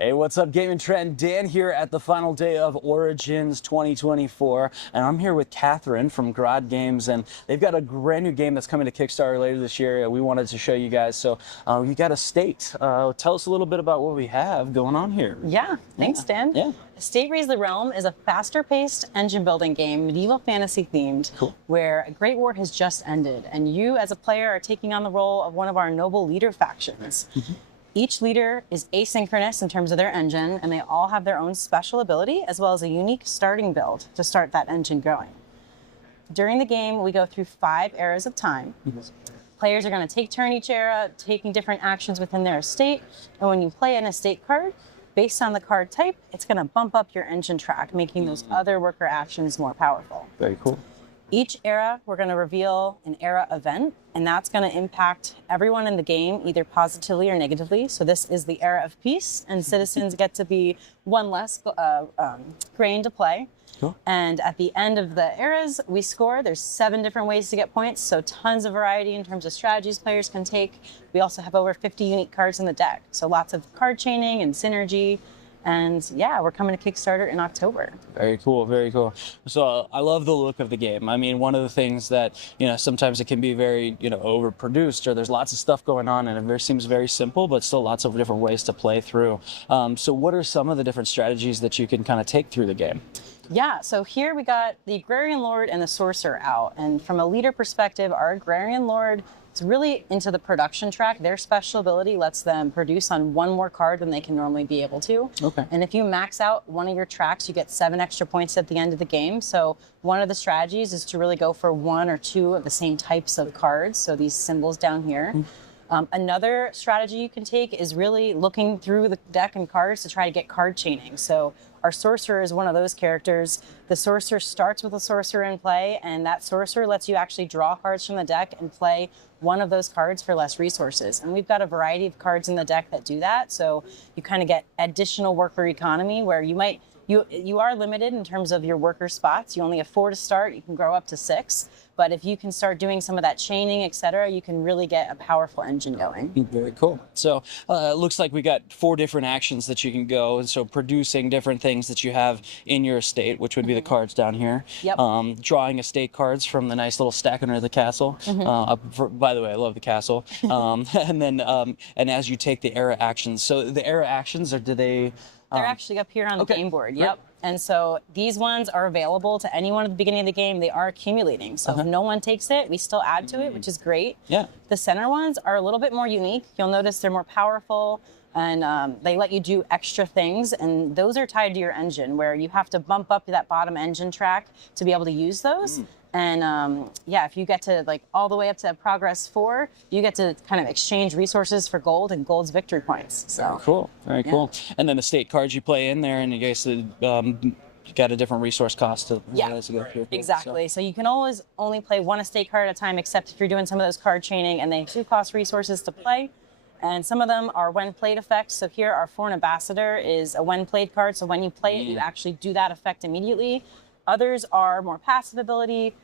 Hey, what's up, Gamingtrend? Dan here at the final day of Origins 2024, and I'm here with Catherine from Grod Games, and they've got a brand new game that's coming to Kickstarter later this year. We wanted to show you guys, so you got Estate. Tell us a little bit about what we have going on here. Yeah, thanks, Dan. Yeah. Estate Raise the Realm is a faster-paced engine-building game, medieval fantasy-themed, where a great war has just ended, and you, as a player, are taking on the role of one of our noble leader factions. Each leader is asynchronous in terms of their engine, and they all have their own special ability, as well as a unique starting build to start that engine going. During the game, we go through 5 eras of time. Players are going to take turn each era, taking different actions within their estate, and when you play an estate card, based on the card type, it's going to bump up your engine track, making those other worker actions more powerful. Very cool. Each era, we're going to reveal an era event, and that's going to impact everyone in the game, either positively or negatively. So this is the era of peace, and citizens get to be one less grain to play. Cool. And at the end of the eras, we score. There's 7 different ways to get points, so tons of variety in terms of strategies players can take. We also have over 50 unique cards in the deck, so lots of card chaining and synergy. And yeah, we're coming to Kickstarter in October. Very cool, very cool. So I love the look of the game. I mean, one of the things that, sometimes it can be very, overproduced, or there's lots of stuff going on, and it seems very simple, but still lots of different ways to play through. So what are some of the different strategies that you can kind of take through the game? Yeah, so here we got the Agrarian Lord and the Sorcerer out. And from a leader perspective, our Agrarian Lord is really into the production track. Their special ability lets them produce on 1 more card than they can normally be able to. Okay. And if you max out one of your tracks, you get 7 extra points at the end of the game. So one of the strategies is to really go for 1 or 2 of the same types of cards. So these symbols down here. Another strategy you can take is really looking through the deck and cards to try to get card chaining. So our Sorcerer is one of those characters. The Sorcerer starts with a Sorcerer in play, and that Sorcerer lets you actually draw cards from the deck and play one of those cards for less resources. And we've got a variety of cards in the deck that do that, so you kind of get additional worker economy where you are limited in terms of your worker spots. You only have 4 to start. You can grow up to 6. But if you can start doing some of that chaining, et cetera, you can really get a powerful engine going. Very cool. So it looks like we got 4 different actions that you can go. And so producing different things that you have in your estate, which would be the cards down here. Yep. Drawing estate cards from the nice little stack under the castle. By the way, I love the castle. And then and as you take the era actions. So the era actions, or do they... They're actually up here on the game board. Yep. Right. And so these ones are available to anyone at the beginning of the game. They are accumulating. So if no one takes it, we still add to it, which is great. Yeah. The center ones are a little bit more unique. You'll notice they're more powerful, and they let you do extra things. And those are tied to your engine, where you have to bump up that bottom engine track to be able to use those. And yeah, if you get to all the way up to progress 4, you get to kind of exchange resources for gold, and gold's victory points. So very cool, very cool. And then the state cards you play in there, and you guys got a different resource cost to go through. Exactly. So you can always only play 1 estate card at a time, except if you're doing some of those card chaining, and they do cost resources to play. And some of them are when played effects. So here, our Foreign Ambassador is a when played card. So when you play it, you actually do that effect immediately. Others are more passive ability,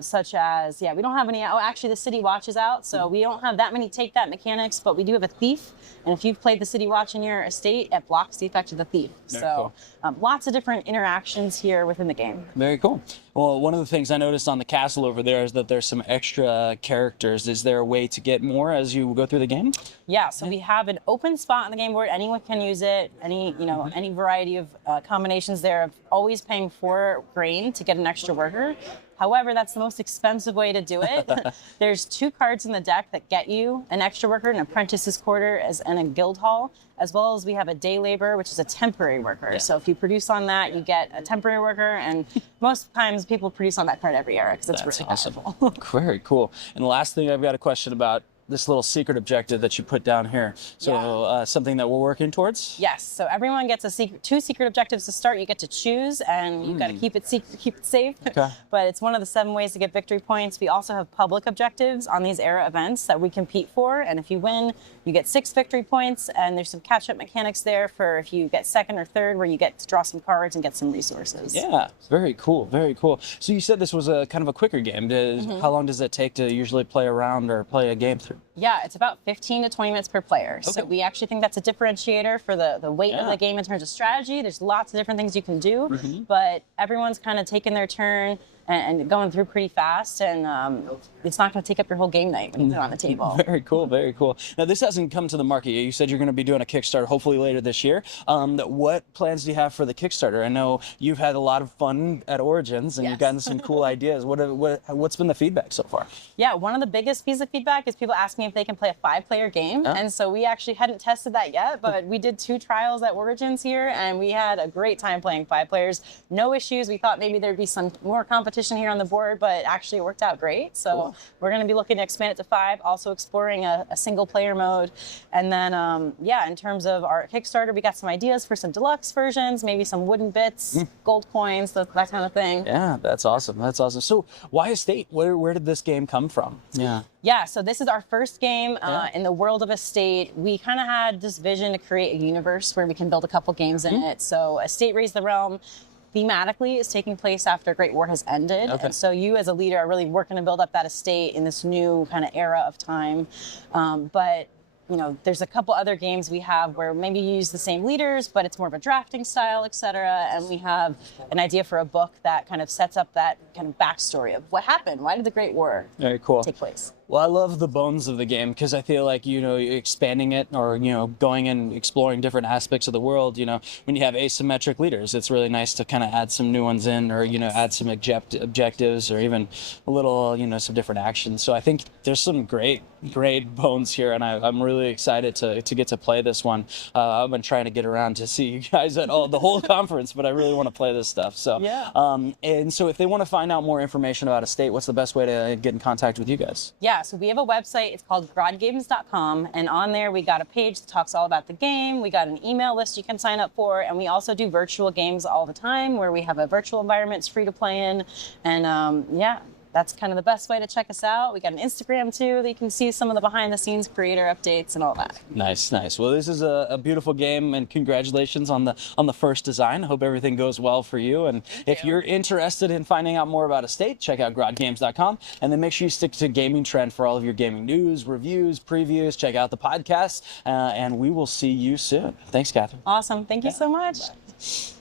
such as, we don't have any, actually the City Watch is out, so we don't have that many take that mechanics, but we do have a Thief, and if you've played the City Watch in your estate, it blocks the effect of the Thief. So lots of different interactions here within the game. Very cool. Well, one of the things I noticed on the castle over there is that there's some extra characters. Is there a way to get more as you go through the game? Yeah, so we have an open spot on the game board. Anyone can use it. Any variety of combinations there of always paying 4 grain to get an extra worker. However, that's the most expensive way to do it. There's 2 cards in the deck that get you an extra worker, an apprentice's quarter and a guild hall, as well as we have a day labor, which is a temporary worker. So if you produce on that, you get a temporary worker, and most times people produce on that card every era because it's really powerful. Very cool. And the last thing I've got a question about, this little secret objective that you put down here. So something that we're working towards? Yes. So everyone gets a 2 secret objectives to start. You get to choose, and you've got to keep it secret, keep it safe. Okay. But it's one of the 7 ways to get victory points. We also have public objectives on these era events that we compete for. And if you win, you get 6 victory points. And there's some catch-up mechanics there for if you get 2nd or 3rd, where you get to draw some cards and get some resources. Yeah. Very cool. Very cool. So you said this was a kind of a quicker game. How long does it take to usually play around or play a game through? Yeah, it's about 15 to 20 minutes per player. So we actually think that's a differentiator for the weight of the game in terms of strategy. There's lots of different things you can do, but everyone's kind of taking their turn and going through pretty fast, and it's not going to take up your whole game night when you put it on the table. Very cool, very cool. Now, this hasn't come to the market yet. You said you're going to be doing a Kickstarter hopefully later this year. What plans do you have for the Kickstarter? I know you've had a lot of fun at Origins, and you've gotten some cool ideas. What's been the feedback so far? Yeah, one of the biggest pieces of feedback is people asking if they can play a 5-player game, and so we actually hadn't tested that yet, but we did 2 trials at Origins here, and we had a great time playing 5 players. No issues. We thought maybe there'd be some more competition here on the board, but actually it worked out great. So we're going to be looking to expand it to 5, also exploring a single player mode. And then, in terms of our Kickstarter, we got some ideas for some deluxe versions, maybe some wooden bits, gold coins, that kind of thing. Yeah, that's awesome. That's awesome. So why Estate? Where did this game come from? Yeah, so this is our first game in the world of Estate. We kind of had this vision to create a universe where we can build a couple games in it. So Estate Raise the Realm thematically is taking place after Great War has ended. And so you as a leader are really working to build up that estate in this new kind of era of time. But there's a couple other games we have where maybe you use the same leaders, but it's more of a drafting style, etc. And we have an idea for a book that kind of sets up that kind of backstory of what happened. Why did the Great War take place? Well, I love the bones of the game because I feel like, expanding it or, going and exploring different aspects of the world, when you have asymmetric leaders, it's really nice to kind of add some new ones in or, add some objectives or even a little, some different actions. So I think there's some great bones here, and I'm really excited to get to play this one. I've been trying to get around to see you guys at the whole conference, but I really want to play this stuff. So, and so if they want to find out more information about Estate, what's the best way to get in contact with you guys? Yeah, so we have a website. It's called grodgames.com, and on there we got a page that talks all about the game. We got an email list you can sign up for, and we also do virtual games all the time where we have a virtual environment it's free to play in, and that's kind of the best way to check us out. We got an Instagram too that you can see some of the behind the scenes creator updates and all that. Nice. Well, this is a beautiful game, and congratulations on the first design. I hope everything goes well for you. And if you're interested in finding out more about Estate, check out grodgames.com, and then make sure you stick to Gamingtrend for all of your gaming news, reviews, previews. Check out the podcast, and we will see you soon. Thanks, Catherine. Awesome. Thank you so much. Bye.